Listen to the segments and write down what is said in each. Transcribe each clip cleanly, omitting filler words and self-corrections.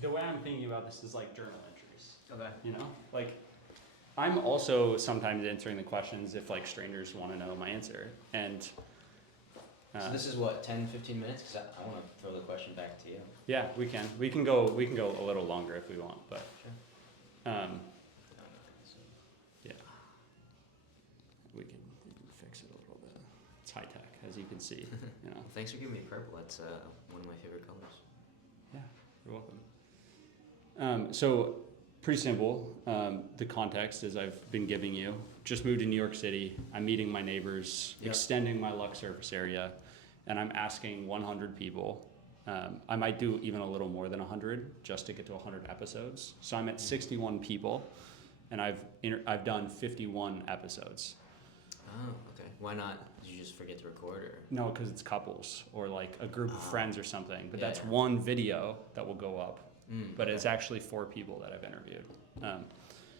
the way I'm thinking about this is like journal entries. Okay. You know, like I'm also sometimes answering the questions if like strangers want to know my answer. And So this is what, 10, 15 minutes? Because I want to throw the question back to you. yeah, we can go a little longer if we want, but Sure. yeah, we can fix it a little bit. It's high tech, as you can see. You know. Well, thanks for giving me purple. That's one of my favorite colors. Yeah, you're welcome. So pretty simple. The context is I've been giving you. Just moved to New York City. I'm meeting my neighbors, Yep. extending my luck surface area, and I'm asking 100 people. I might do even a little more than 100 just to get to 100 episodes. So I'm at 61 people, and I've done 51 episodes. Oh, okay. Why not? Did you just forget to record, or? No, because it's couples or like a group of friends or something. But Yeah, that's yeah. one video that will go up. But Okay. it's actually 4 people that I've interviewed.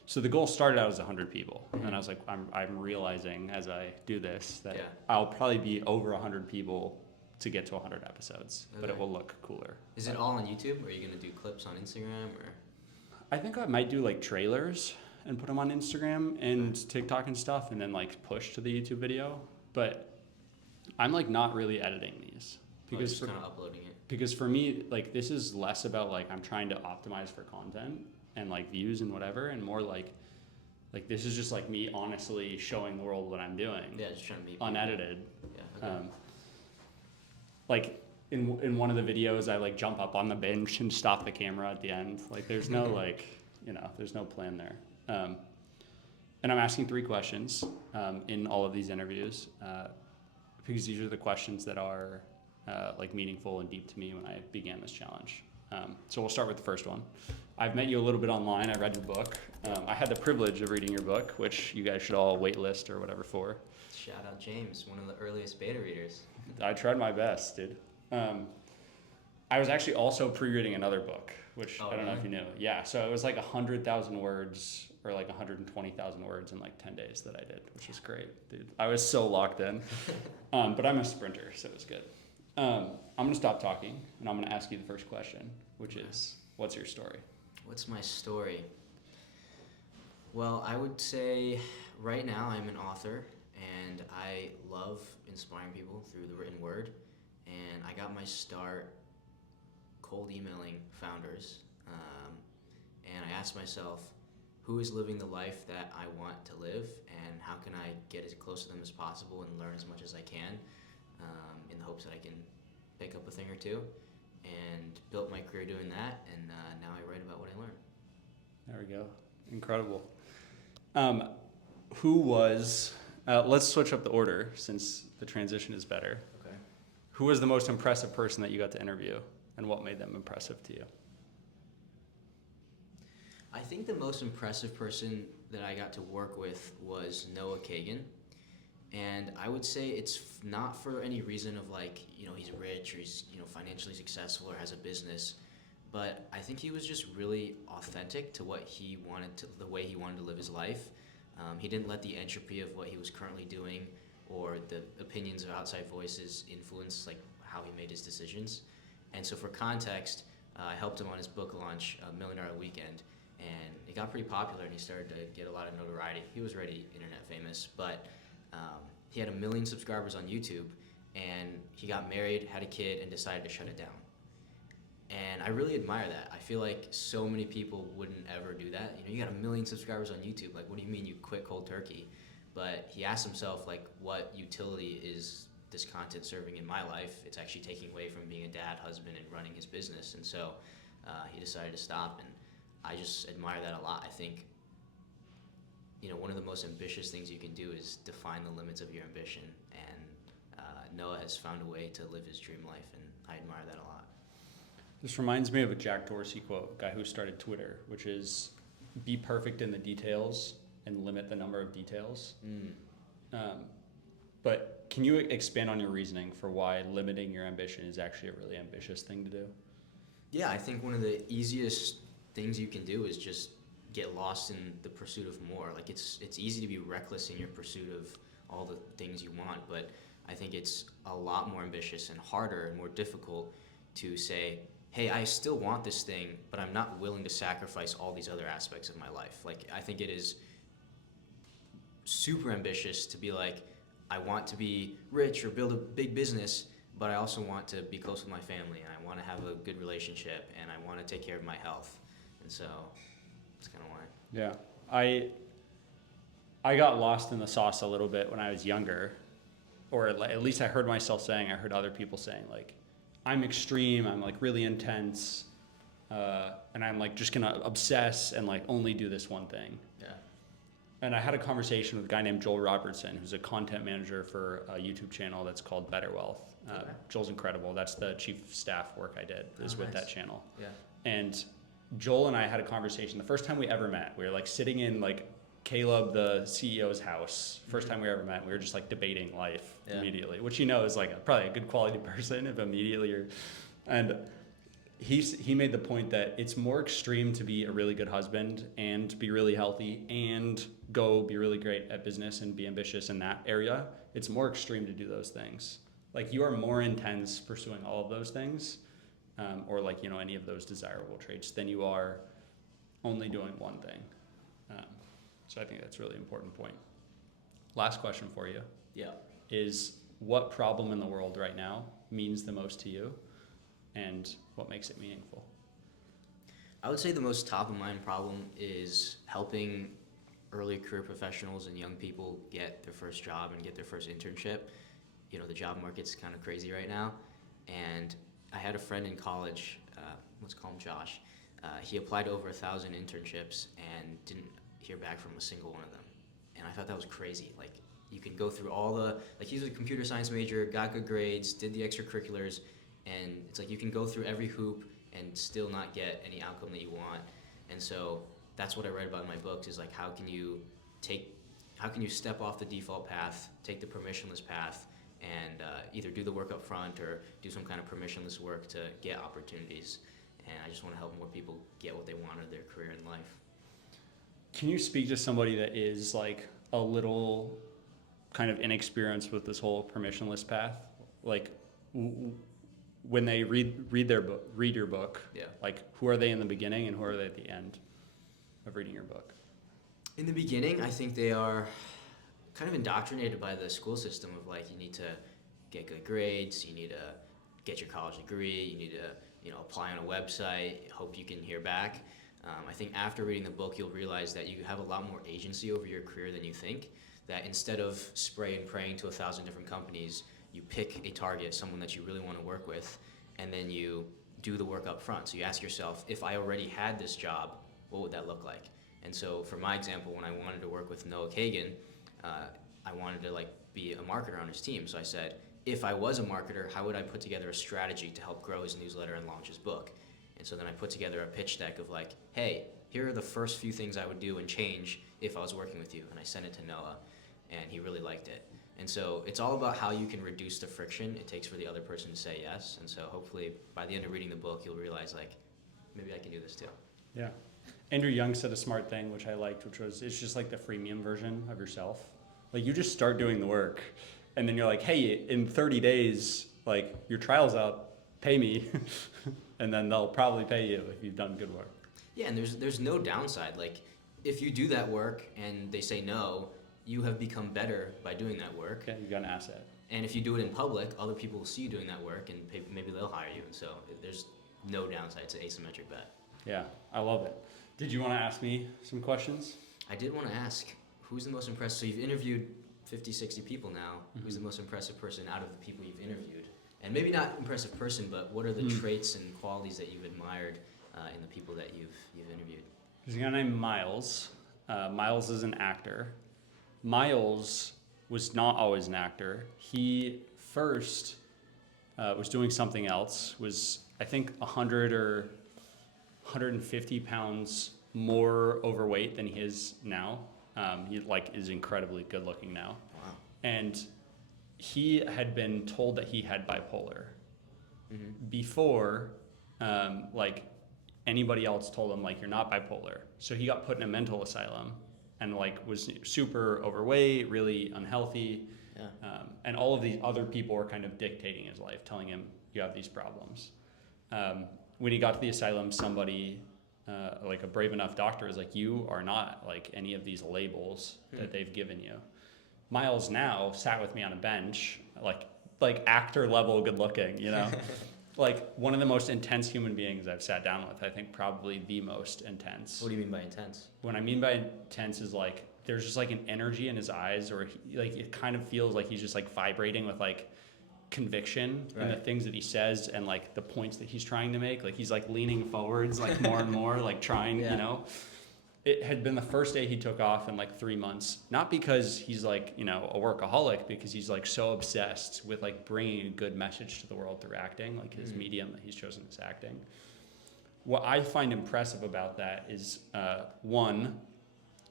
So the goal started out as 100 people, and I was like, I'm realizing as I do this that Yeah. I'll probably be over 100 people to get to 100 episodes, but it Okay. will look cooler. Is it all on YouTube, or are you going to do clips on Instagram, or? I think I might do like trailers and put them on Instagram and TikTok and stuff, and then like push to the YouTube video. But I'm like not really editing these Because just kind of uploading it. because for me, like this is less about like I'm trying to optimize for content and like views and whatever, and more like this is just like me honestly showing the world what I'm doing. Yeah, just trying to be people. Unedited. Yeah. Okay. Like in one of the videos, I like jump up on the bench and stop the camera at the end. Like there's no like there's no plan there. And I'm asking 3 questions in all of these interviews because these are the questions that are like meaningful and deep to me when I began this challenge. So we'll start with the first one. I've met you a little bit online. I read your book. I had the privilege of reading your book, which you guys should all waitlist or whatever for. Shout out James, one of the earliest beta readers. I tried my best, dude. I was actually also pre-reading another book, which I don't know if you knew. Yeah, so it was like 100,000 words or like 120,000 words in like 10 days that I did, which was great, dude. I was so locked in. But I'm a sprinter, so it was good. I'm going to stop talking, and I'm going to ask you the first question, which is, what's your story? What's my story? Well, I would say right now I'm an author, and I love inspiring people through the written word. And I got my start cold emailing founders. And I asked myself, who is living the life that I want to live, and how can I get as close to them as possible and learn as much as I can in the hopes that I can pick up a thing or two. And built my career doing that, and now I write about what I learned. There we go. Incredible. Who was, let's switch up the order since the transition is better. Okay. Who was the most impressive person that you got to interview, and what made them impressive to you? I think the most impressive person that I got to work with was Noah Kagan. And I would say it's not for any reason of like, he's rich or he's, financially successful or has a business. But I think he was just really authentic to what he wanted to, the way he wanted to live his life. He didn't let the entropy of what he was currently doing or the opinions of outside voices influence like how he made his decisions. And so for context, I helped him on his book launch, $1 Million Weekend, and it got pretty popular and he started to get a lot of notoriety. He was already internet famous, but he had 1 million subscribers on YouTube, and he got married, had a kid, and decided to shut it down. And I really admire that. I feel like so many people wouldn't ever do that. You got 1 million subscribers on YouTube. Like, what do you mean you quit cold turkey? But he asked himself, like, what utility is this content serving in my life? It's actually taking away from being a dad, husband, and running his business. And so he decided to stop, and I just admire that a lot. I think, one of the most ambitious things you can do is define the limits of your ambition. And Noah has found a way to live his dream life, and I admire that a lot. This reminds me of a Jack Dorsey quote, guy who started Twitter, which is, be perfect in the details and limit the number of details. But can you expand on your reasoning for why limiting your ambition is actually a really ambitious thing to do? Yeah, I think one of the easiest things you can do is just get lost in the pursuit of more. Like it's easy to be reckless in your pursuit of all the things you want, but I think it's a lot more ambitious and harder and more difficult to say, hey, I still want this thing, but I'm not willing to sacrifice all these other aspects of my life. Like, I think it is super ambitious to be like, I want to be rich or build a big business, but I also want to be close with my family, and I want to have a good relationship, and I want to take care of my health. And so that's kind of why. Yeah. I got lost in the sauce a little bit when I was younger, or at least I heard myself saying, I heard other people saying, like, I'm extreme, I'm like really intense, and I'm like just gonna obsess and like only do this one thing. Yeah. And I had a conversation with a guy named Joel Robertson, who's a content manager for a YouTube channel that's called Better Wealth. Okay. Joel's incredible. That's the chief staff work I did, is with nice. that channel. Yeah. And Joel and I had a conversation the first time we ever met. We were like sitting in like Caleb, the CEO's house. First time we ever met, we were just like debating life immediately, which is like probably a good quality person if immediately you're. And he made the point that it's more extreme to be a really good husband and be really healthy and go be really great at business and be ambitious in that area. It's more extreme to do those things. Like you are more intense pursuing all of those things, or like any of those desirable traits than you are only doing one thing. So I think that's a really important point. Last question for you. Yeah. Is what problem in the world right now means the most to you, and what makes it meaningful? I would say the most top of mind problem is helping early career professionals and young people get their first job and get their first internship. The job market's kind of crazy right now, and I had a friend in college, let's call him Josh. He applied to over 1,000 internships and didn't hear back from a single one of them. And I thought that was crazy. Like, you can go through all he was a computer science major, got good grades, did the extracurriculars, and it's like you can go through every hoop and still not get any outcome that you want. And so that's what I write about in my books, is like how can you step off the default path, take the permissionless path, and either do the work up front or do some kind of permissionless work to get opportunities. And I just want to help more people get what they want out of their career in life. Can you speak to somebody that is like a little kind of inexperienced with this whole permissionless path? Like when they read your book, like who are they in the beginning and who are they at the end of reading your book? In the beginning, I think they are kind of indoctrinated by the school system of like, you need to get good grades, you need to get your college degree, you need to apply on a website, hope you can hear back. I think after reading the book, you'll realize that you have a lot more agency over your career than you think, that instead of spray and praying to 1,000 different companies, you pick a target, someone that you really want to work with, and then you do the work up front. So you ask yourself, if I already had this job, what would that look like? And so for my example, when I wanted to work with Noah Kagan, I wanted to be a marketer on his team. So I said, if I was a marketer, how would I put together a strategy to help grow his newsletter and launch his book? And so then I put together a pitch deck of like, hey, here are the first few things I would do and change if I was working with you. And I sent it to Noah, and he really liked it. And so it's all about how you can reduce the friction it takes for the other person to say yes. And so hopefully by the end of reading the book, you'll realize like, maybe I can do this too. Yeah. Andrew Young said a smart thing, which I liked, which was it's just like the freemium version of yourself. Like you just start doing the work, and then you're like, hey, in 30 days, like your trial's up, pay me, and then they'll probably pay you if you've done good work. Yeah, and there's no downside. Like if you do that work and they say no, you have become better by doing that work. Okay, you got an asset. And if you do it in public, other people will see you doing that work, and maybe they'll hire you. And so there's no downside. It's an asymmetric bet. Yeah, I love it. Did you want to ask me some questions? I did want to ask, who's the most impressive? So you've interviewed 50, 60 people now. Mm-hmm. Who's the most impressive person out of the people you've interviewed? And maybe not impressive person, but what are the traits and qualities that you've admired in the people that you've interviewed? There's a guy named Miles. Miles is an actor. Miles was not always an actor. He first was doing something else, was I think 100 or 150 pounds more overweight than he is now. He is incredibly good looking now. Wow. And he had been told that he had bipolar before anybody else told him you're not bipolar. So he got put in a mental asylum and was super overweight, really unhealthy. Yeah. And all of these other people were kind of dictating his life, telling him you have these problems. when he got to the asylum, somebody, like a brave enough doctor, was like, you are not like any of these labels that they've given you. Miles now sat with me on a bench, like actor level good looking, you know, like one of the most intense human beings I've sat down with. I think probably the most intense. What do you mean by intense? What I mean by intense is like there's just like an energy in his eyes, or like it kind of feels like he's just like vibrating with like conviction in the things that he says and like the points that he's trying to make. Like he's like leaning forwards like more and more, like trying, you know. It had been the first day he took off in like 3 months, not because he's like, you know, a workaholic, because he's like so obsessed with like bringing a good message to the world through acting, like his medium that he's chosen is acting. What I find impressive about that is, one,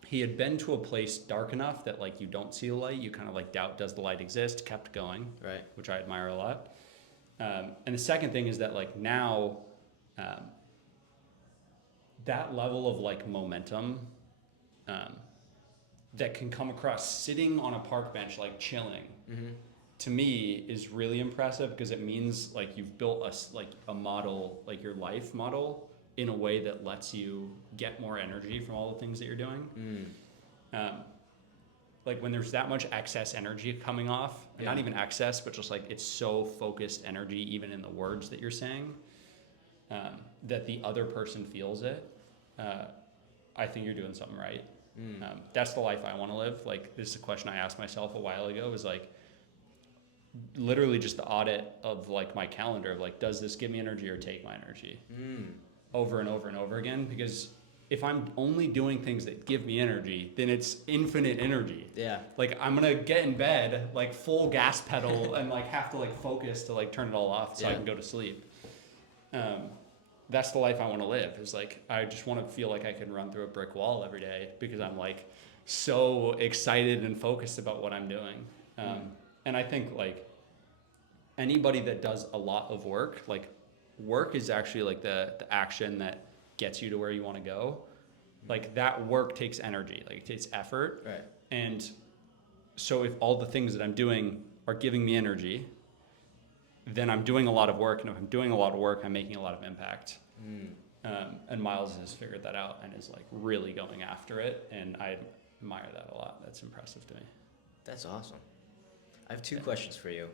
he had been to a place dark enough that like you don't see the light, you kind of like doubt, does the light exist, kept going, Right. which I admire a lot. And the second thing is that like now, that level of like momentum that can come across sitting on a park bench, like chilling, to me is really impressive, because it means like you've built a model, like your life model, in a way that lets you get more energy from all the things that you're doing. Like when there's that much excess energy coming off, and not even excess, but just like it's so focused energy, even in the words that you're saying, that the other person feels it, I think you're doing something right. That's the life I want to live. Like, this is a question I asked myself a while ago, was like, literally just the audit of like my calendar of like, does this give me energy or take my energy? Over and over and over again, because if I'm only doing things that give me energy, then it's infinite energy. Yeah. Like I'm gonna get in bed, like full gas pedal, and like have to like focus to like turn it all off so I can go to sleep. That's the life I want to live. Is like, I just want to feel like I can run through a brick wall every day, because I'm like so excited and focused about what I'm doing. And I think like anybody that does a lot of work, like work is actually like the action that gets you to where you want to go. Like that work takes energy, like it takes effort. Right. And so if all the things that I'm doing are giving me energy, then I'm doing a lot of work. And if I'm doing a lot of work, I'm making a lot of impact. And Miles has figured that out and is like really going after it. And I admire that a lot. That's impressive to me. That's awesome. I have two questions for you.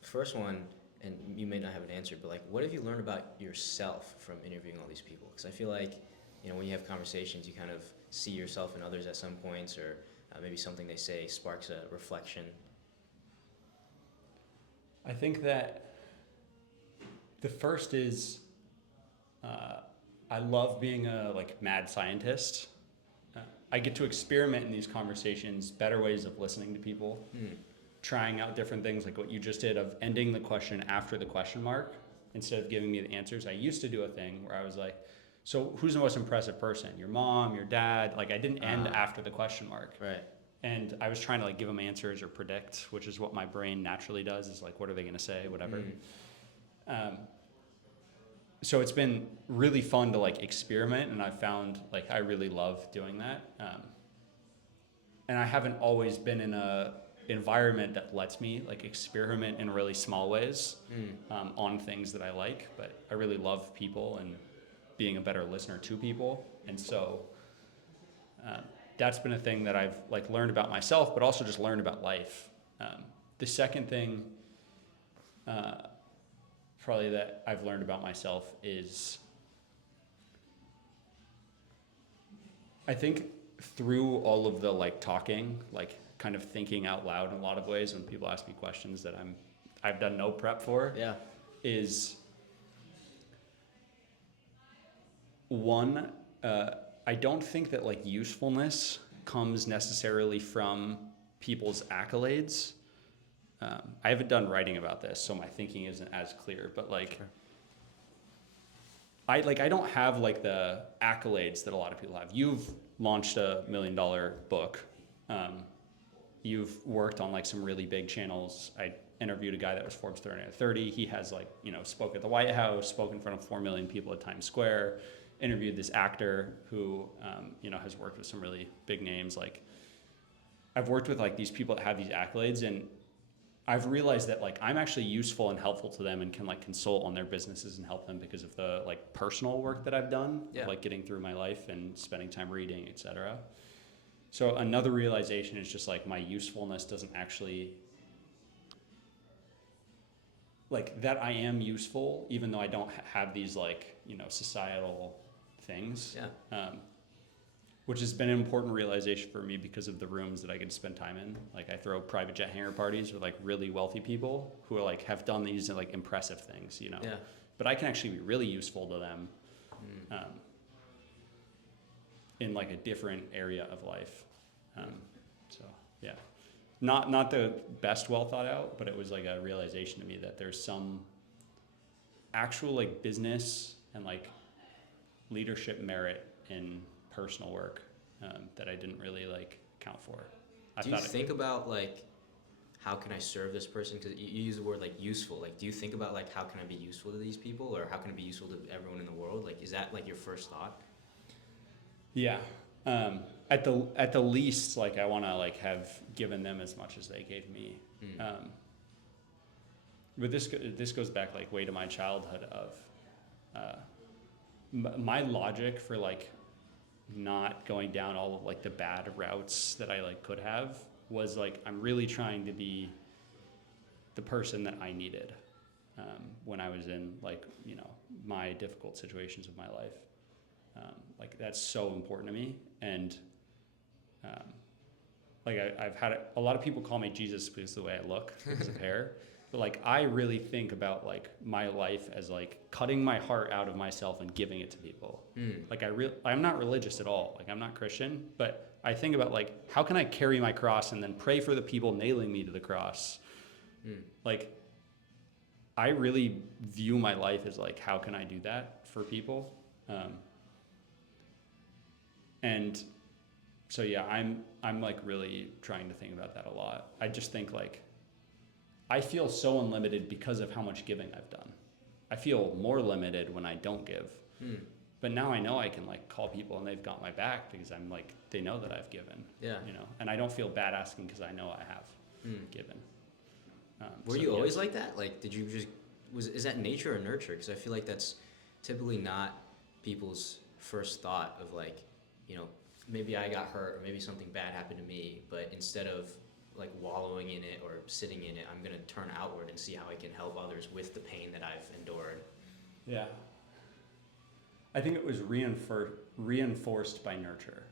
First one, and you may not have an answer, but like, what have you learned about yourself from interviewing all these people? Because I feel like, you know, when you have conversations, you kind of see yourself in others at some points, or maybe something they say sparks a reflection. I think that the first is, I love being a like mad scientist. I get to experiment in these conversations, better ways of listening to people. Trying out different things, like what you just did of ending the question after the question mark instead of giving me the answers. I used to do a thing where I was like, so who's the most impressive person? Your mom, your dad? Like I didn't end after the question mark. Right. And I was trying to like give them answers or predict, which is what my brain naturally does, is like, what are they going to say? Whatever. So it's been really fun to like experiment, and I found like I really love doing that. And I haven't always been in a environment that lets me like experiment in really small ways on things that I like, but I really love people and being a better listener to people. And so that's been a thing that I've like learned about myself, but also just learned about life. The second thing probably that I've learned about myself is, I think through all of the like talking, like kind of thinking out loud in a lot of ways when people ask me questions that I've done no prep for, is one, I don't think that like usefulness comes necessarily from people's accolades. I haven't done writing about this, so my thinking isn't as clear, but like, I don't have like the accolades that a lot of people have. You've launched a $1 million book. You've worked on like some really big channels. I interviewed a guy that was Forbes 30 under 30. He has like, you know, spoke at the White House, spoke in front of 4 million people at Times Square, interviewed this actor who, you know, has worked with some really big names. Like I've worked with like these people that have these accolades, and I've realized that like I'm actually useful and helpful to them and can like consult on their businesses and help them because of the like personal work that I've done, of, like getting through my life and spending time reading, etc. So another realization is just like my usefulness doesn't actually, like that I am useful even though I don't have these like, you know, societal things. Which has been an important realization for me because of the rooms that I get to spend time in. Like I throw private jet hangar parties with like really wealthy people who are like have done these like impressive things, you know. But I can actually be really useful to them in like a different area of life. So yeah, not the best well thought out, but it was like a realization to me that there's some actual like business and like leadership merit in personal work that I didn't really like count for. Do you think about like how can I serve this person? Because you use the word like useful. Like, do you think about like how can I be useful to these people, or how can I be useful to everyone in the world? Like, is that like your first thought? Yeah. At the least, like I want to like have given them as much as they gave me. But this goes back like way to my childhood of my logic for like not going down all of like the bad routes that I like could have was like I'm really trying to be the person that I needed when I was in like, you know, my difficult situations of my life. Like that's so important to me. And like I've had a lot of people call me Jesus because of the way I look, because of hair. But like I really think about like my life as like cutting my heart out of myself and giving it to people. Like I'm not religious at all. Like I'm not Christian, but I think about like how can I carry my cross and then pray for the people nailing me to the cross. Like I really view my life as like how can I do that for people. And so yeah, I'm like really trying to think about that a lot. I just think like I feel so unlimited because of how much giving I've done. I feel more limited when I don't give. But now I know I can like call people and they've got my back because I'm like, they know that I've given. You know, and I don't feel bad asking because I know I have given. Were you always like that? Like, did you just, is that nature or nurture? Because I feel like that's typically not people's first thought of like, you know, maybe I got hurt or maybe something bad happened to me, but instead of like wallowing in it or sitting in it, I'm going to turn outward and see how I can help others with the pain that I've endured. Yeah. I think it was reinforced by nurture.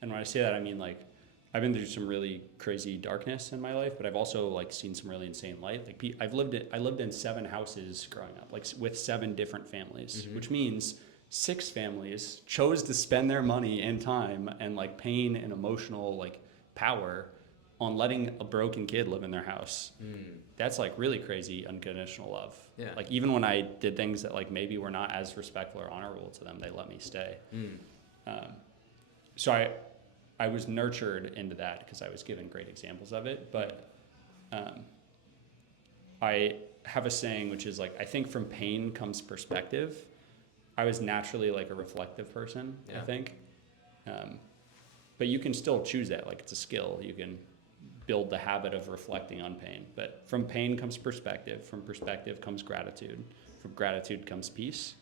And when I say that, I mean like I've been through some really crazy darkness in my life, but I've also like seen some really insane light. Like I lived in 7 houses growing up, like with 7 different families, which means 6 families chose to spend their money and time and like pain and emotional like power on letting a broken kid live in their house. That's like really crazy unconditional love. Like even when I did things that like maybe were not as respectful or honorable to them, they let me stay. So I was nurtured into that because I was given great examples of it. But I have a saying which is like I think from pain comes perspective. I was naturally like a reflective person, I think. But you can still choose that. Like it's a skill. You can build the habit of reflecting on pain. But from pain comes perspective. From perspective comes gratitude. From gratitude comes peace.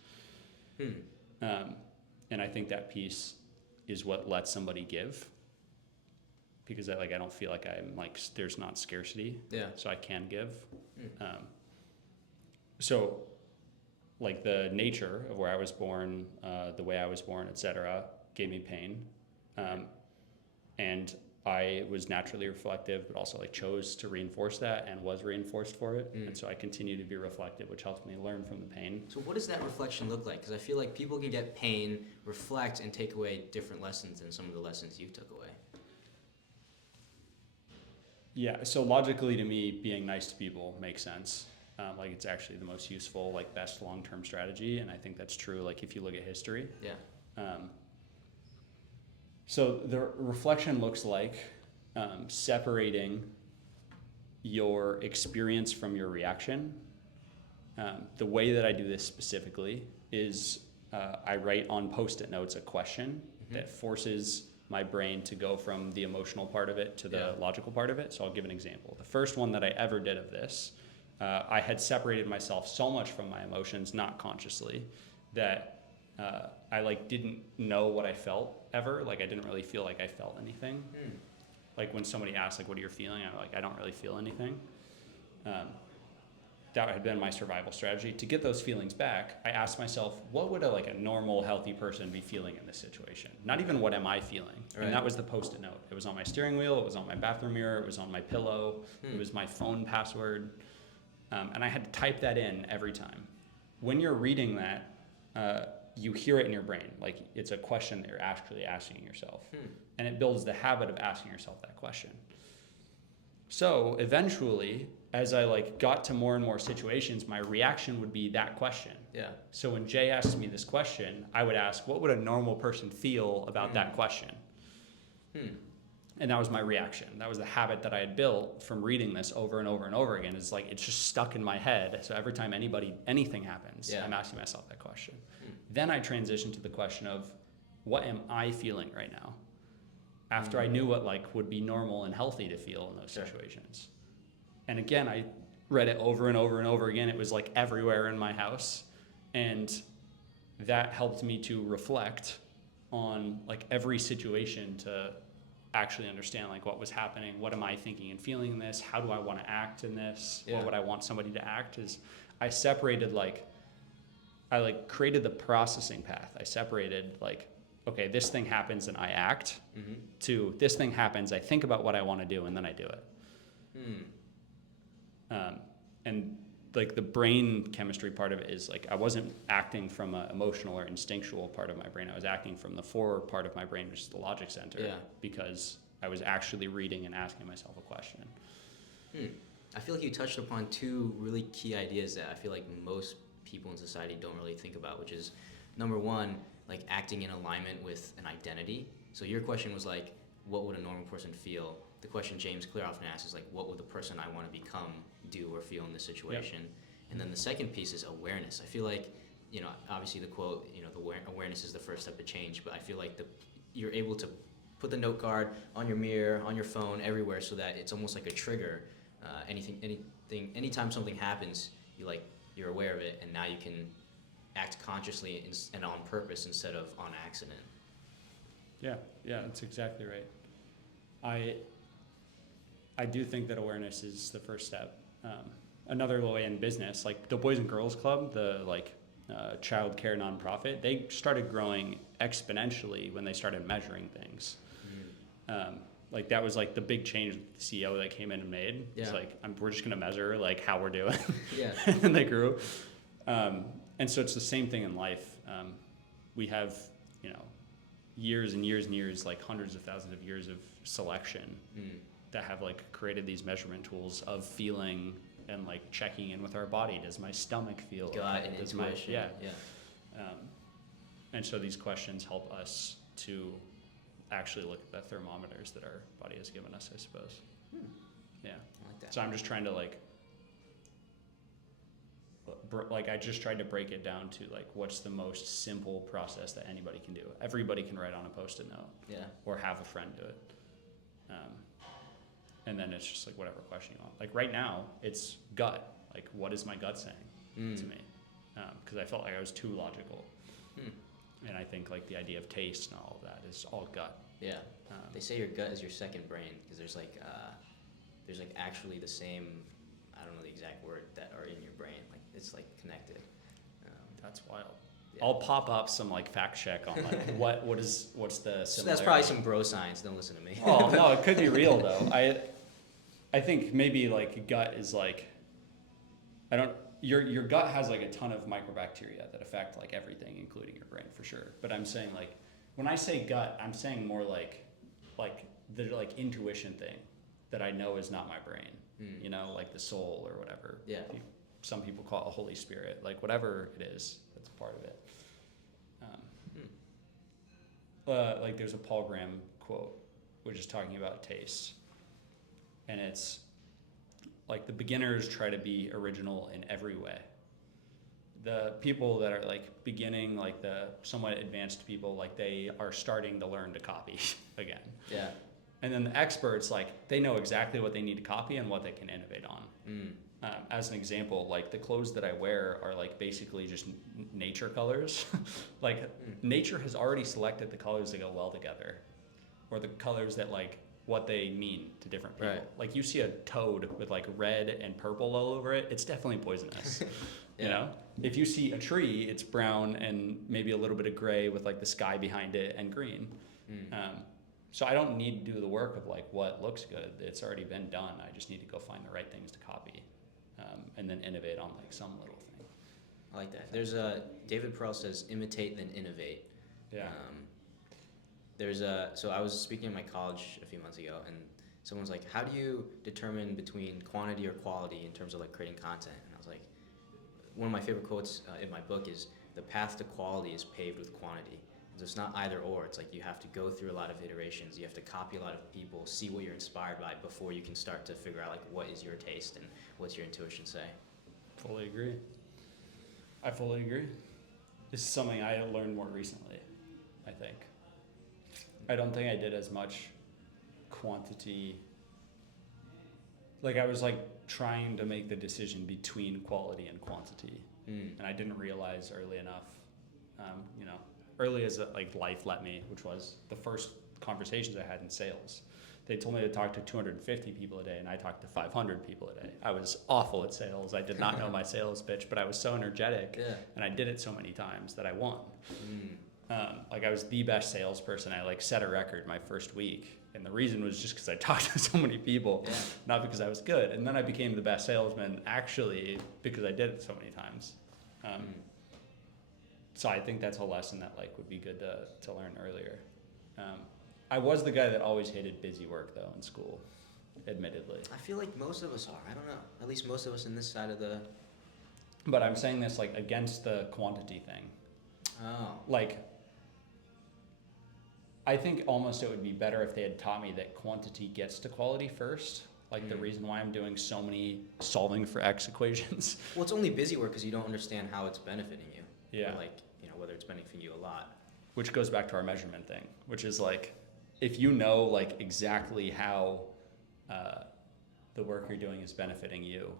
And I think that peace is what lets somebody give. Because I don't feel like I'm like, there's not scarcity. So I can give. So like the nature of where I was born, the way I was born, etc., gave me pain. And I was naturally reflective, but also like chose to reinforce that and was reinforced for it. And so I continue to be reflective, which helps me learn from the pain. So what does that reflection look like? Because I feel like people can get pain, reflect, and take away different lessons than some of the lessons you took away. Yeah, so logically to me, being nice to people makes sense. Like it's actually the most useful, like best long-term strategy. And I think that's true. Like if you look at history. So the reflection looks like separating your experience from your reaction. The way that I do this specifically is I write on Post-it notes a question that forces my brain to go from the emotional part of it to the logical part of it. So I'll give an example. The first one that I ever did of this, I had separated myself so much from my emotions, not consciously, that I like didn't know what I felt ever. Like I didn't really feel like I felt anything. Like when somebody asks like, what are you feeling? I'm like, I don't really feel anything. That had been my survival strategy. To get those feelings back, I asked myself, what would a normal, healthy person be feeling in this situation? Not even what am I feeling? Right. And that was the Post-it note. It was on my steering wheel, it was on my bathroom mirror, it was on my pillow, it was my phone password. And I had to type that in every time. When you're reading that, you hear it in your brain. Like it's a question that you're actually asking yourself. And it builds the habit of asking yourself that question. So eventually, as I got to more and more situations, my reaction would be that question. Yeah. So when Jay asked me this question, I would ask, what would a normal person feel about that question? And that was my reaction. That was the habit that I had built from reading this over and over and over again. It's like, it's just stuck in my head. So every time anything happens, I'm asking myself that question. Then I transitioned to the question of, what am I feeling right now? After I knew what would be normal and healthy to feel in those situations. And again, I read it over and over and over again. It was everywhere in my house. And that helped me to reflect on every situation to actually understand what was happening. What am I thinking and feeling in this? How do I want to act in this? What would I want somebody to act? Is I separated I created the processing path. I separated okay, this thing happens and I act, to this thing happens, I think about what I want to do, and then I do it. And the brain chemistry part of it is I wasn't acting from an emotional or instinctual part of my brain. I was acting from the forward part of my brain, which is the logic center, because I was actually reading and asking myself a question. I feel like you touched upon two really key ideas that I feel like most people in society don't really think about, which is number one, acting in alignment with an identity. So your question was what would a normal person feel? The question James Clear often asks is what would the person I want to become do or feel in this situation? Yep. And then the second piece is awareness. I feel obviously the quote, the awareness is the first step to change, but I feel you're able to put the note card on your mirror, on your phone, everywhere, so that it's almost like a trigger. Anytime something happens, you're aware of it, and now you can act consciously and on purpose instead of on accident. Yeah, that's exactly right. I do think that awareness is the first step. Another way in business, the Boys and Girls Club, the child care nonprofit, they started growing exponentially when they started measuring things. That was the big change the CEO that came in and made. It's we're just gonna measure how we're doing. And then they grew. And so it's the same thing in life. We have, years and years and years, hundreds of thousands of years of selection that have created these measurement tools of feeling and checking in with our body. Does my stomach feel? Gut and intuition. And so these questions help us to actually look at the thermometers that our body has given us, I suppose. Yeah. I like that. So I'm just trying to I just tried to break it down to what's the most simple process that anybody can do. Everybody can write on a Post-it note, or have a friend do it, and then it's just whatever question you want. Right now, it's gut. What is my gut saying to me? Because I felt I was too logical, and I think the idea of taste and all of that is all gut. Yeah, they say your gut is your second brain because there's actually the same. I don't know the exact word that are in your brain. It's connected. That's wild. Yeah. I'll pop up some fact check on what's the similarity. So that's probably some bro science. Don't listen to me. Oh no, it could be real though. I think maybe gut is I don't. Your gut has a ton of microbacteria that affect everything, including your brain for sure. But I'm saying when I say gut, I'm saying more the intuition thing that I know is not my brain. The soul or whatever. Yeah. Some people call it a Holy Spirit, whatever it is, that's a part of it. There's a Paul Graham quote, which is talking about taste. And it's the beginners try to be original in every way. the people that are like beginning, like the somewhat advanced people, like they are starting to learn to copy again. Yeah. And then the experts, like they know exactly what they need to copy and what they can innovate on. As an example, like the clothes that I wear are like basically just nature colors. Like nature has already selected the colors that go well together, or the colors that like what they mean to different people. Right. Like you see a toad with like red and purple all over it, it's definitely poisonous. Yeah. You know, if you see a tree, it's brown and maybe a little bit of gray with like the sky behind it and green. So I don't need to do the work of like what looks good. It's already been done. I just need to go find the right things to copy, and then innovate on like some little thing. I like that. There's David Pearl says, imitate then innovate. Yeah. So I was speaking at my college a few months ago, and someone was like, how do you determine between quantity or quality in terms of like creating content? And I was like, one of my favorite quotes in my book is, the path to quality is paved with quantity. So it's not either or. It's like you have to go through a lot of iterations. You have to copy a lot of people, see what you're inspired by before you can start to figure out like what is your taste and what's your intuition say. Fully agree. I fully agree. This is something I learned more recently, I think. I don't think I did as much quantity. Like I was like trying to make the decision between quality and quantity, and I didn't realize early enough. You know, early as like life let me, which was the first conversations I had in sales. They told me to talk to 250 people a day, and I talked to 500 people a day. I was awful at sales. I did not know my sales pitch, but I was so energetic, and I did it so many times that I won. Like I was the best salesperson. I like set a record my first week, and the reason was just because I talked to so many people, not because I was good. And then I became the best salesman actually because I did it so many times. So I think that's a lesson that like would be good to learn earlier. I was the guy that always hated busy work though in school, admittedly. I feel like most of us are. I don't know. At least most of us in this side of the. But I'm saying this like against the quantity thing. Oh. Like, I think almost it would be better if they had taught me that quantity gets to quality first. Like the reason why I'm doing so many solving for X equations. Well, it's only busy work because you don't understand how it's benefiting you. Yeah. Or like, whether it's benefiting you a lot. Which goes back to our measurement thing, which is like, if you know like exactly how the work you're doing is benefiting you,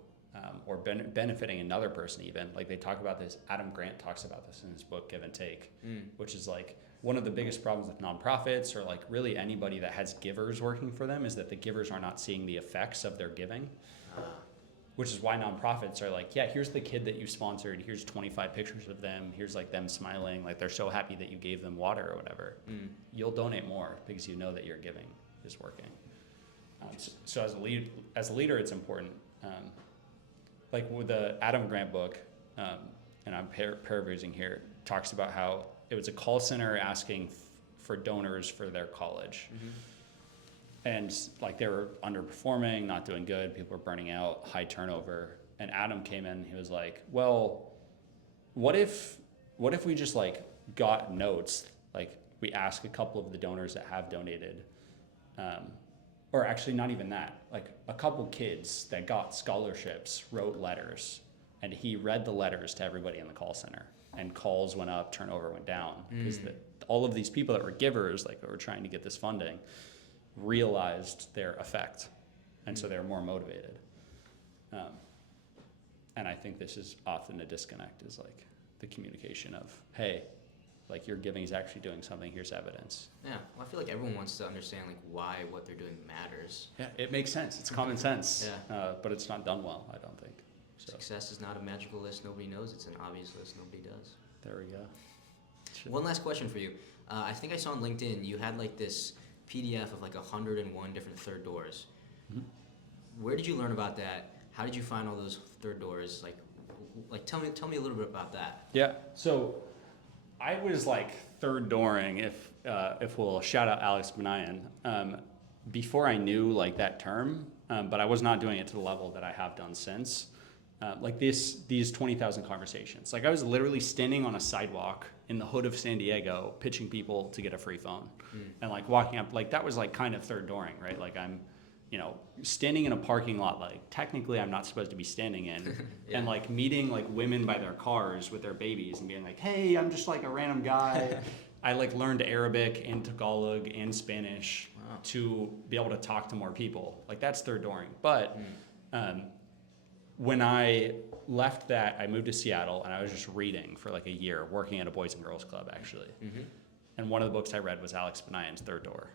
or benefiting another person even, like they talk about this, Adam Grant talks about this in his book, Give and Take, which is like one of the biggest problems with nonprofits or like really anybody that has givers working for them is that the givers are not seeing the effects of their giving. Which is why nonprofits are like, yeah, here's the kid that you sponsored. Here's 25 pictures of them. Here's like them smiling. Like they're so happy that you gave them water or whatever. You'll donate more because you know that your giving is working. So as a leader, it's important. Like with the Adam Grant book, and I'm paraphrasing here, talks about how it was a call center asking for donors for their college. And like they were underperforming, not doing good, people were burning out, high turnover. And Adam came in, he was like, well, what if we just like got notes, like we ask a couple of the donors that have donated, or actually not even that, like a couple kids that got scholarships wrote letters, and he read the letters to everybody in the call center, and calls went up, turnover went down, because all of these people that were givers, like that were trying to get this funding, realized their effect, and so they're more motivated. And I think this is often a disconnect, is like the communication of, hey, like your giving is actually doing something, here's evidence. Yeah, well, I feel like everyone wants to understand like why what they're doing matters. Yeah, it makes sense, it's common sense, Yeah. but it's not done well, I don't think. So Success is not a magical list nobody knows, it's an obvious list nobody does. there we go. One last question for you. I think I saw on LinkedIn you had like this PDF of like 101 different third doors. Where did you learn about that? How did you find all those third doors? Like tell me a little bit about that. Yeah, so I was like third dooring, if we'll shout out Alex Benayan, before I knew like that term, but I was not doing it to the level that I have done since. Like these 20,000 conversations. Like I was literally standing on a sidewalk in the hood of San Diego pitching people to get a free phone, and like walking up, like that was like kind of third dooring, right? Like I'm standing in a parking lot, like technically I'm not supposed to be standing in, and like meeting like women by their cars with their babies and being like, hey, I'm just like a random guy. I like learned Arabic and Tagalog and Spanish to be able to talk to more people. Like that's third dooring. But when I left that, I moved to Seattle and I was just reading for like a year, working at a Boys and Girls Club actually. And one of the books I read was Alex Benayan's Third Door.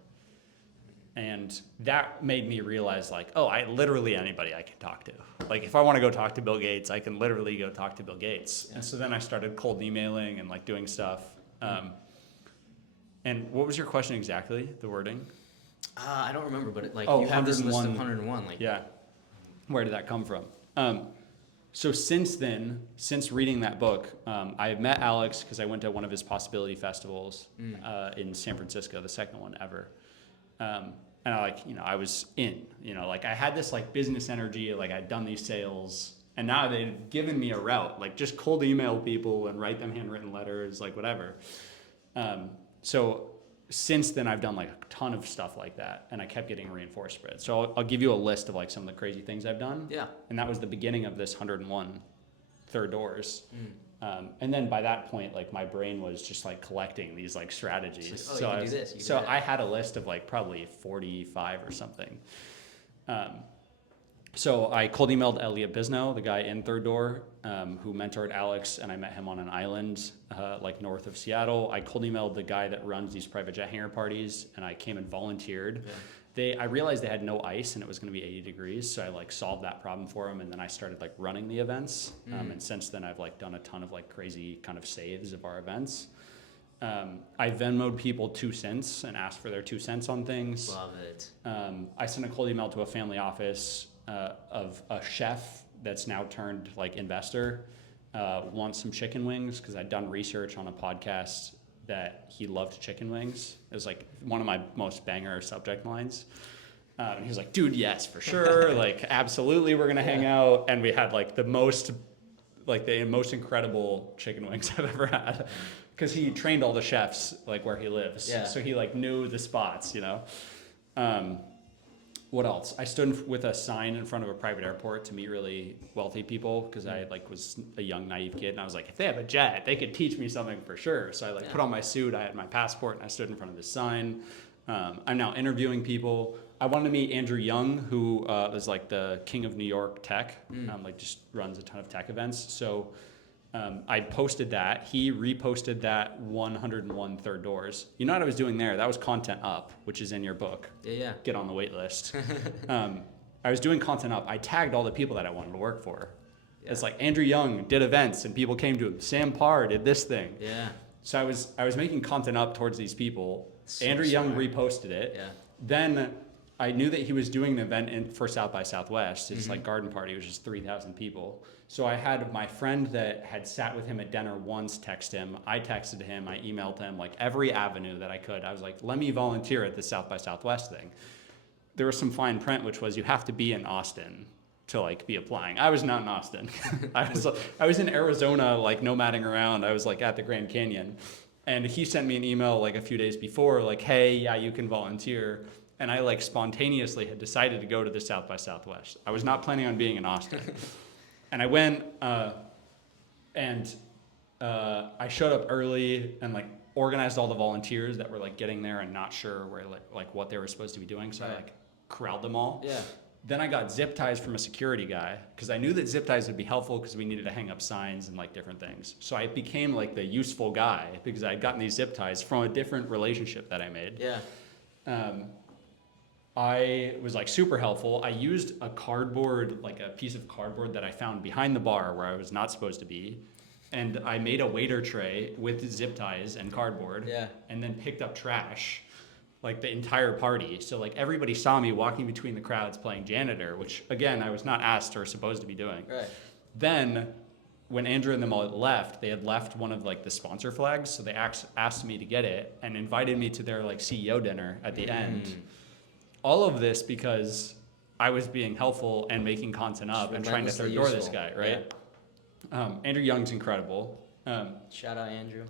And that made me realize like, oh, I literally anybody I can talk to. Like if I want to go talk to Bill Gates, I can literally go talk to Bill Gates. And so then I started cold emailing and like doing stuff. And what was your question exactly, the wording? I don't remember, but you have this list of 101. Like, yeah. Where did that come from? So since then, since reading that book, I met Alex because I went to one of his possibility festivals in San Francisco, the second one ever. And I was in, like I had this like business energy, like I'd done these sales, and now they've given me a route, like just cold email people and write them handwritten letters, like whatever. So since then I've done like a ton of stuff like that, and I kept getting reinforced for it. So I'll give you a list of like some of the crazy things I've done. Yeah. And that was the beginning of this 101 third doors. And then by that point, like my brain was just like collecting these like strategies. Like, you can do this. You can do that. I had a list of like probably 45 or something. So I cold emailed Elliot Bisno, the guy in Third Door, who mentored Alex, and I met him on an island like north of Seattle. I cold emailed the guy that runs these private jet hangar parties, and I came and volunteered. Yeah. I realized they had no ice and it was going to be 80 degrees. So I like solved that problem for them. And then I started like running the events. And since then I've like done a ton of like crazy kind of saves of our events. I Venmo'd people 2 cents and asked for their 2 cents on things. Love it. I sent a cold email to a family office of a chef that's now turned like investor, wants some chicken wings because I'd done research on a podcast that he loved chicken wings. It was like one of my most banger subject lines. And he was like, dude, yes, for sure. Like, absolutely, we're going to hang out. And we had like the most incredible chicken wings I've ever had. Because he trained all the chefs like where he lives. Yeah. So he like knew the spots, What else? I stood with a sign in front of a private airport to meet really wealthy people because I like was a young naive kid, and I was like, if they have a jet, they could teach me something for sure. So I put on my suit, I had my passport, and I stood in front of this sign. I'm now interviewing people. I wanted to meet Andrew Young, who is like the king of New York tech, like just runs a ton of tech events. So I posted that. He reposted that 101 third doors. You know what I was doing there? That was content up, which is in your book. Yeah. Get on the wait list. I was doing content up. I tagged all the people that I wanted to work for. Yeah. It's like Andrew Young did events and people came to him. Sam Parr did this thing. Yeah. So I was making content up towards these people. So Andrew Young reposted it. Yeah. Then I knew that he was doing an event for South by Southwest. It's like garden party, which is 3,000 people. So I had my friend that had sat with him at dinner once text him. I texted him. I emailed him, like every avenue that I could. I was like, let me volunteer at the South by Southwest thing. There was some fine print, which was you have to be in Austin to like be applying. I was not in Austin. I was in Arizona, like nomading around. I was like at the Grand Canyon. And he sent me an email like a few days before, like, hey, yeah, you can volunteer. And I like spontaneously had decided to go to the South by Southwest. I was not planning on being in Austin. And I went and I showed up early and like organized all the volunteers that were like getting there and not sure where like what they were supposed to be doing. So I like corralled them all. Yeah. Then I got zip ties from a security guy because I knew that zip ties would be helpful because we needed to hang up signs and like different things. So I became like the useful guy because I had gotten these zip ties from a different relationship that I made. Yeah. I was like super helpful. I used a cardboard, like a piece of cardboard that I found behind the bar where I was not supposed to be. And I made a waiter tray with zip ties and cardboard. Yeah. And then picked up trash, like the entire party. So like everybody saw me walking between the crowds playing janitor, which again, I was not asked or supposed to be doing. Right. Then when Andrew and them all left, they had left one of like the sponsor flags. So they asked me to get it and invited me to their like CEO dinner at the end. All of this because I was being helpful and making content up and trying to third door this guy, right? Yeah. Andrew Young's incredible. Shout out Andrew.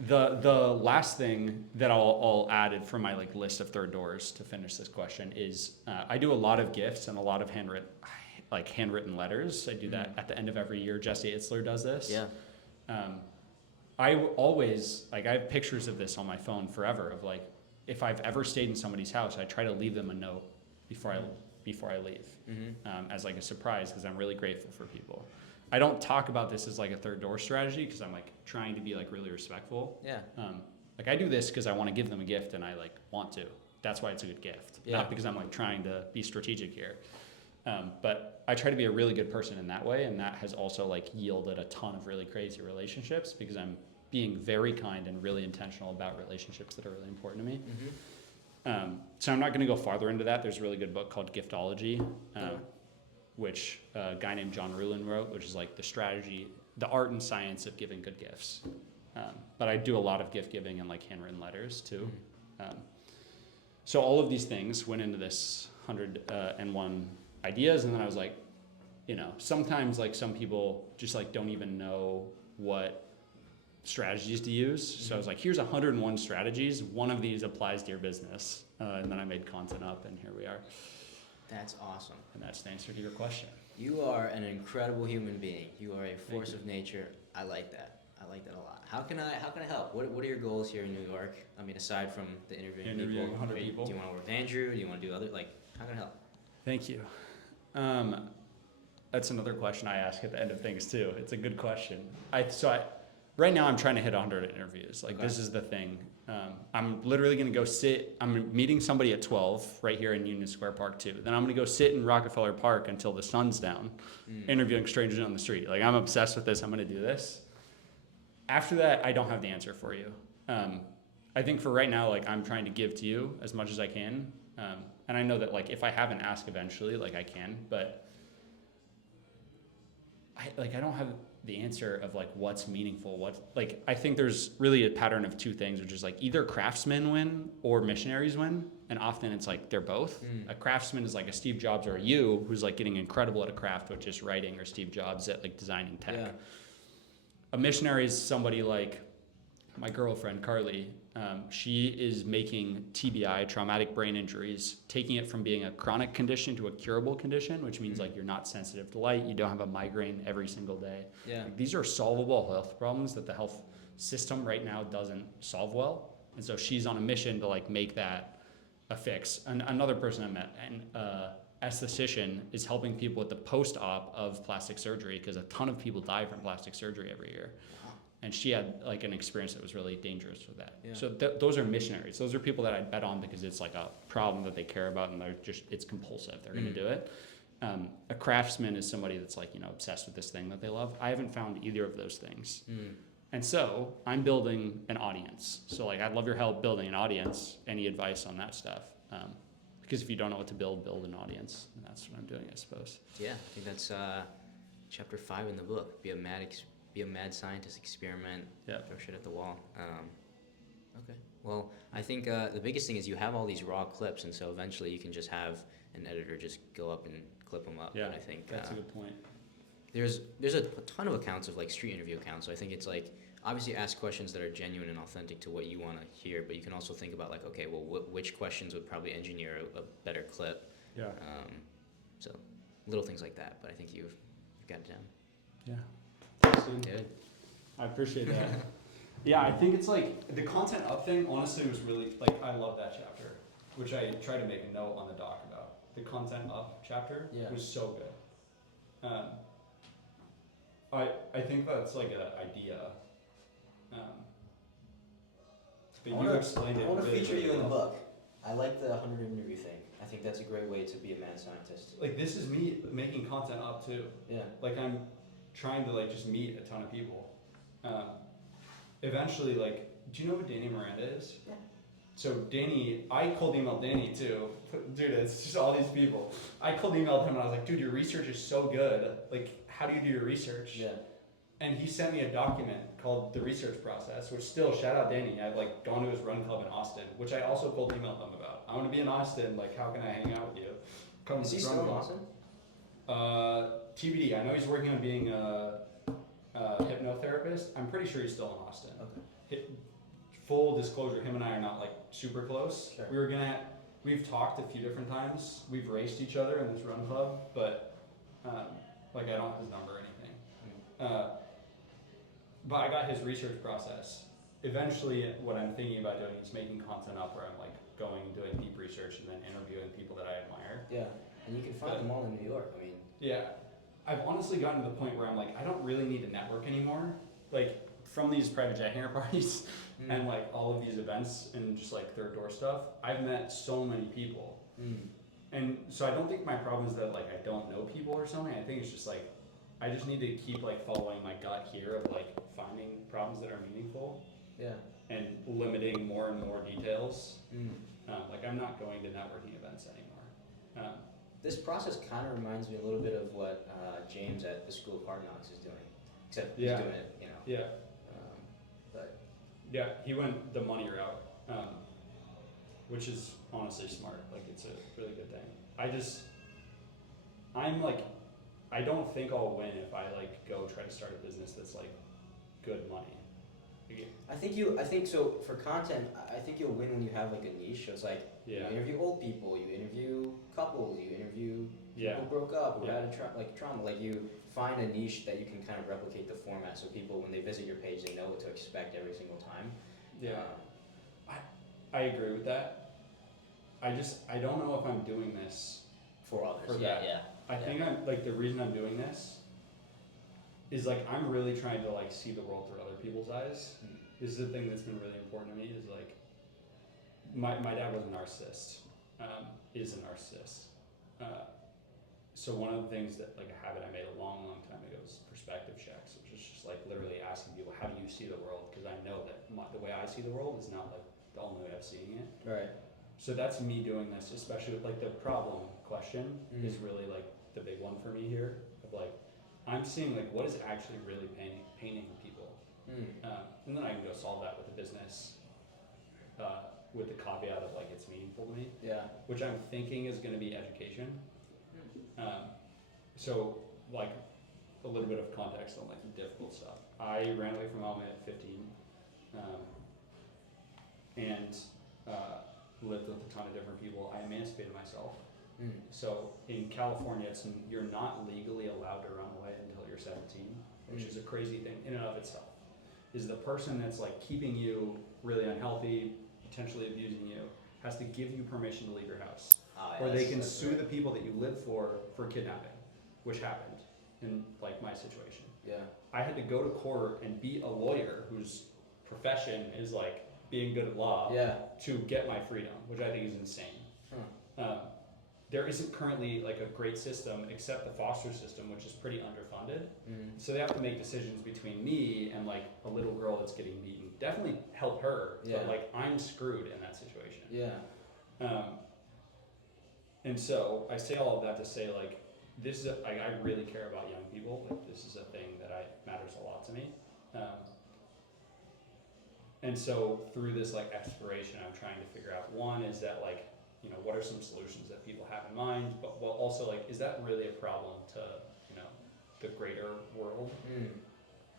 The last thing that I'll add from my like list of third doors to finish this question is I do a lot of gifts and a lot of handwritten letters. I do that at the end of every year. Jesse Itzler does this. Yeah. I always I have pictures of this on my phone forever of like if I've ever stayed in somebody's house, I try to leave them a note before I leave as like a surprise because I'm really grateful for people. I don't talk about this as like a third door strategy because I'm like trying to be like really respectful. Yeah. Like I do this because I want to give them a gift and I like want to. That's why it's a good gift. Yeah. Not because I'm like trying to be strategic here. But I try to be a really good person in that way, and that has also like yielded a ton of really crazy relationships because I'm being very kind and really intentional about relationships that are really important to me. So I'm not going to go farther into that. There's a really good book called Giftology, which a guy named John Ruhlin wrote, which is like the art and science of giving good gifts. But I do a lot of gift giving and like handwritten letters too. So all of these things went into this 101 ideas, and then I was like, sometimes like some people just like don't even know what strategies to use. So I was like, here's 101 strategies. One of these applies to your business. And then I made content up, and here we are. That's awesome. And that's the answer to your question. You are an incredible human being. You are a force of nature. I like that. I like that a lot. How can I help? What are your goals here in New York? I mean, aside from the interviewing people, 100 people. Do you want to work with Andrew? Do you want to do other how can I help? Thank you. That's another question I ask at the end of things too. It's a good question. Right now I'm trying to hit 100 interviews. Like This is the thing. I'm literally going to go sit. I'm meeting somebody at 12 right here in Union Square Park too. Then I'm going to go sit in Rockefeller Park until the sun's down, interviewing strangers on the street. Like I'm obsessed with this. I'm going to do this. After that, I don't have the answer for you. I think for right now, like I'm trying to give to you as much as I can. And I know that like if I have an ask eventually, like I can, but I don't have the answer of like what's meaningful. I think there's really a pattern of two things, which is like either craftsmen win or missionaries win, and often it's like they're both. A craftsman is like a Steve Jobs or a you who's like getting incredible at a craft, which is writing, or Steve Jobs at like designing tech. Yeah. A missionary is somebody like my girlfriend Carly. She is making TBI, traumatic brain injuries, taking it from being a chronic condition to a curable condition, which means like you're not sensitive to light, you don't have a migraine every single day. Yeah. Like, these are solvable health problems that the health system right now doesn't solve well. And so she's on a mission to like make that a fix. And another person I met, an esthetician, is helping people with the post-op of plastic surgery because a ton of people die from plastic surgery every year. And she had like an experience that was really dangerous with that. Yeah. So those are missionaries. Those are people that I bet on because it's like a problem that they care about, and it's compulsive. They're going to do it. A craftsman is somebody that's like, obsessed with this thing that they love. I haven't found either of those things. And so I'm building an audience. So like, I'd love your help building an audience. Any advice on that stuff? Because if you don't know what to build an audience. And that's what I'm doing, I suppose. Yeah, I think that's chapter 5 in the book. Be a mad scientist, experiment, throw shit at the wall. Okay. Well, I think the biggest thing is you have all these raw clips, and so eventually you can just have an editor just go up and clip them up. Yeah, and I think that's a good point. There's a ton of accounts of like street interview accounts. So I think it's like obviously ask questions that are genuine and authentic to what you want to hear, but you can also think about like, okay, well, which questions would probably engineer a better clip? Yeah. So little things like that, but I think you've got it down. Yeah. Good. I appreciate that. Yeah, I think it's like the content up thing honestly was really like, I love that chapter, which I try to make a note on the doc about. The content up chapter was so good. I think that's like an idea. But you explained it. I want to really, feature really you in the well. book. I like the 100 interview thing. I think that's a great way to be a mad scientist. Like this is me making content up too. Yeah. Like I'm trying to like just meet a ton of people. Eventually, like, do you know who Danny Miranda is? Yeah. So Danny, I cold emailed Danny too. Dude, it's just all these people. I cold emailed him and I was like, dude, your research is so good. Like, how do you do your research? Yeah. And he sent me a document called The Research Process, which still, shout out Danny. I've like gone to his run club in Austin, which I also cold emailed him about. I want to be in Austin. Like, how can I hang out with you? Come Is to he the still run in club. Austin? TBD. I know he's working on being a hypnotherapist. I'm pretty sure he's still in Austin. Okay. full disclosure, him and I are not like super close. Sure. We've talked a few different times. We've raced each other in this run club, but like I don't have his number or anything. But I got his research process. Eventually, what I'm thinking about doing is making content up where I'm like going and doing deep research and then interviewing people that I admire. Yeah, and you can find them all in New York. I mean. Yeah, I've honestly gotten to the point where I'm like, I don't really need to network anymore. Like from these private jet hangar parties and like all of these events and just like third door stuff, I've met so many people. And so I don't think my problem is that like I don't know people or something. I think it's just like I just need to keep like following my gut here of like finding problems that are meaningful. Yeah. And limiting more and more details. Like I'm not going to networking events anymore. This process kind of reminds me a little bit of what James at the School of Hard Knocks is doing, except he's doing it, you know. Yeah. But yeah, he went the money route, which is honestly smart. Like it's a really good thing. I'm like, I don't think I'll win if I like go try to start a business that's like good money. I think so for content, I think you'll win when you have like a niche. So it's like you interview old people, you interview couples, you interview people who broke up, who had a trauma. Like you find a niche that you can kind of replicate the format, so people when they visit your page, they know what to expect every single time. Yeah, I agree with that. I don't know if I'm doing this for others. For yeah, that. yeah. I think I'm like the reason I'm doing this is like I'm really trying to like see the world through other people's eyes. This is the thing that's been really important to me is like my dad was a narcissist, is a narcissist. So one of the things that like a habit I made a long time ago was perspective checks, which is just like literally asking people, how do you see the world? Because I know that the way I see the world is not like the only way of seeing it. Right. So that's me doing this, especially with like the problem question is really like the big one for me here of like, I'm seeing like what is actually really paining people. And then I can go solve that with a business, with the caveat of like it's meaningful to me. Yeah. Which I'm thinking is going to be education. So like a little bit of context on like the difficult stuff. I ran away from home at 15, and lived with a ton of different people. I emancipated myself. So in California, you're not legally allowed to run away until you're 17, which is a crazy thing in and of itself. Is the person that's like keeping you really unhealthy, potentially abusing you, has to give you permission to leave your house. Or they can sue the people that you live for kidnapping, which happened in like my situation. Yeah. I had to go to court and be a lawyer whose profession is like being good at law to get my freedom, which I think is insane. There isn't currently like a great system except the foster system, which is pretty underfunded. So they have to make decisions between me and like a little girl that's getting beaten. Definitely help her, but like I'm screwed in that situation. Yeah. And so I say all of that to say like this is I really care about young people. Like this is a thing that matters a lot to me. And so through this like exploration, I'm trying to figure out one is that like, you know, what are some solutions that people have in mind, but well also like, is that really a problem to, you know, the greater world?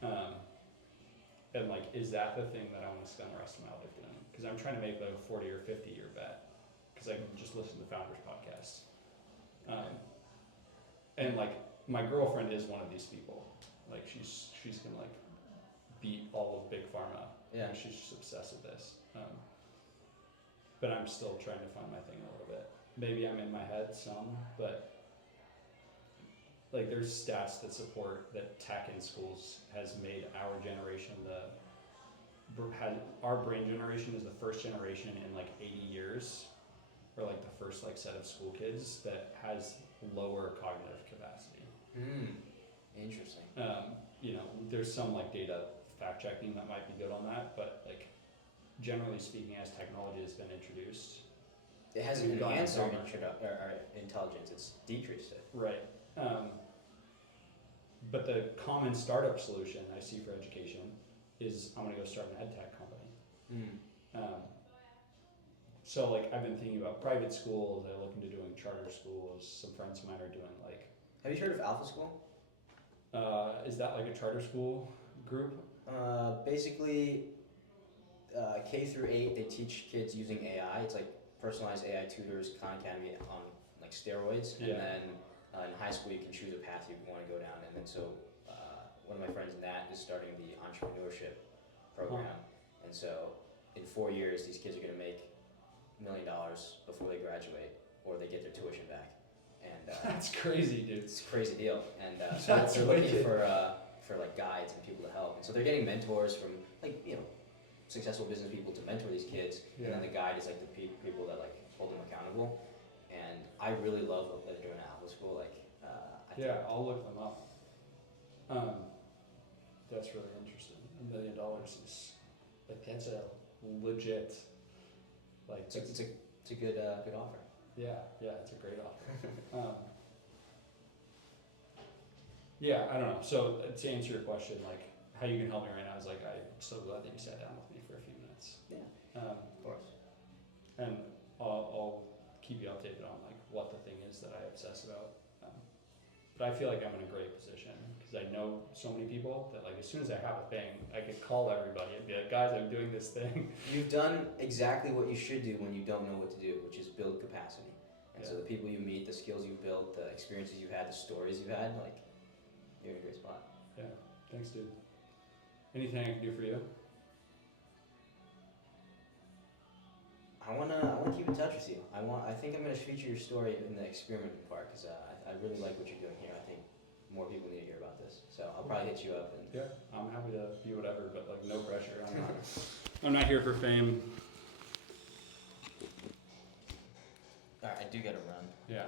And like, is that the thing that I want to spend the rest of my life doing? Because I'm trying to make like a 40 or 50 year bet, because I can just listen to Founders podcast. And like my girlfriend is one of these people. Like she's gonna like beat all of big pharma. Yeah. And she's just obsessed with this. But I'm still trying to find my thing a little bit. Maybe I'm in my head some, but like there's stats that support that tech in schools has made our generation our brain generation is the first generation in like 80 years, or like the first like set of school kids that has lower cognitive capacity. Interesting. You know, there's some like data fact checking that might be good on that, but like generally speaking, as technology has been introduced, it hasn't enhanced our intelligence, it's decreased it. Right. But the common startup solution I see for education is I'm gonna go start an ed tech company. So like I've been thinking about private schools, I look into doing charter schools, some friends of mine are doing like. Have you heard of Alpha School? Is that like a charter school group? Basically, K through 8, they teach kids using AI. It's like personalized AI tutors, Khan Academy on like steroids. And Yeah. then in high school, you can choose a path you want to go down. And then so one of my friends, Nat, is starting the entrepreneurship program. And so in 4 years, these kids are going to make $1 million before they graduate, or they get their tuition back. And That's crazy, dude. it's a crazy deal. And so That's they're looking wicked. for like guides and people to help. And so they're getting mentors from like successful business people to mentor these kids. Yeah. And then the guide is like the people that like hold them accountable. And I really love what they're doing at Apple School. Like I think Yeah, I'll look them up. That's really interesting. $1 million is like that's a legit like it's a good offer. yeah, it's a great offer. Yeah, I don't know. So to answer your question, like how you can help me right now is like I'm so glad that you sat down with me for a few minutes. Yeah, Of course. And I'll keep you updated on like what the thing is that I obsess about. But I feel like I'm in a great position because I know so many people that like as soon as I have a thing, I could call everybody and be like, guys, I'm doing this thing. You've done exactly what you should do when you don't know what to do, which is build capacity. And so the people you meet, the skills you built, the experiences you had, the stories you had, like you're in a great spot. Yeah, thanks, dude. Anything I can do for you? I wanna keep in touch with you. I think I'm gonna feature your story in the experimenting part because I really like what you're doing here. I think more people need to hear about this. So I'll probably hit you up and. Yeah, I'm happy to be whatever, but like no pressure. I'm not here for fame. All right, I do gotta run. Yeah.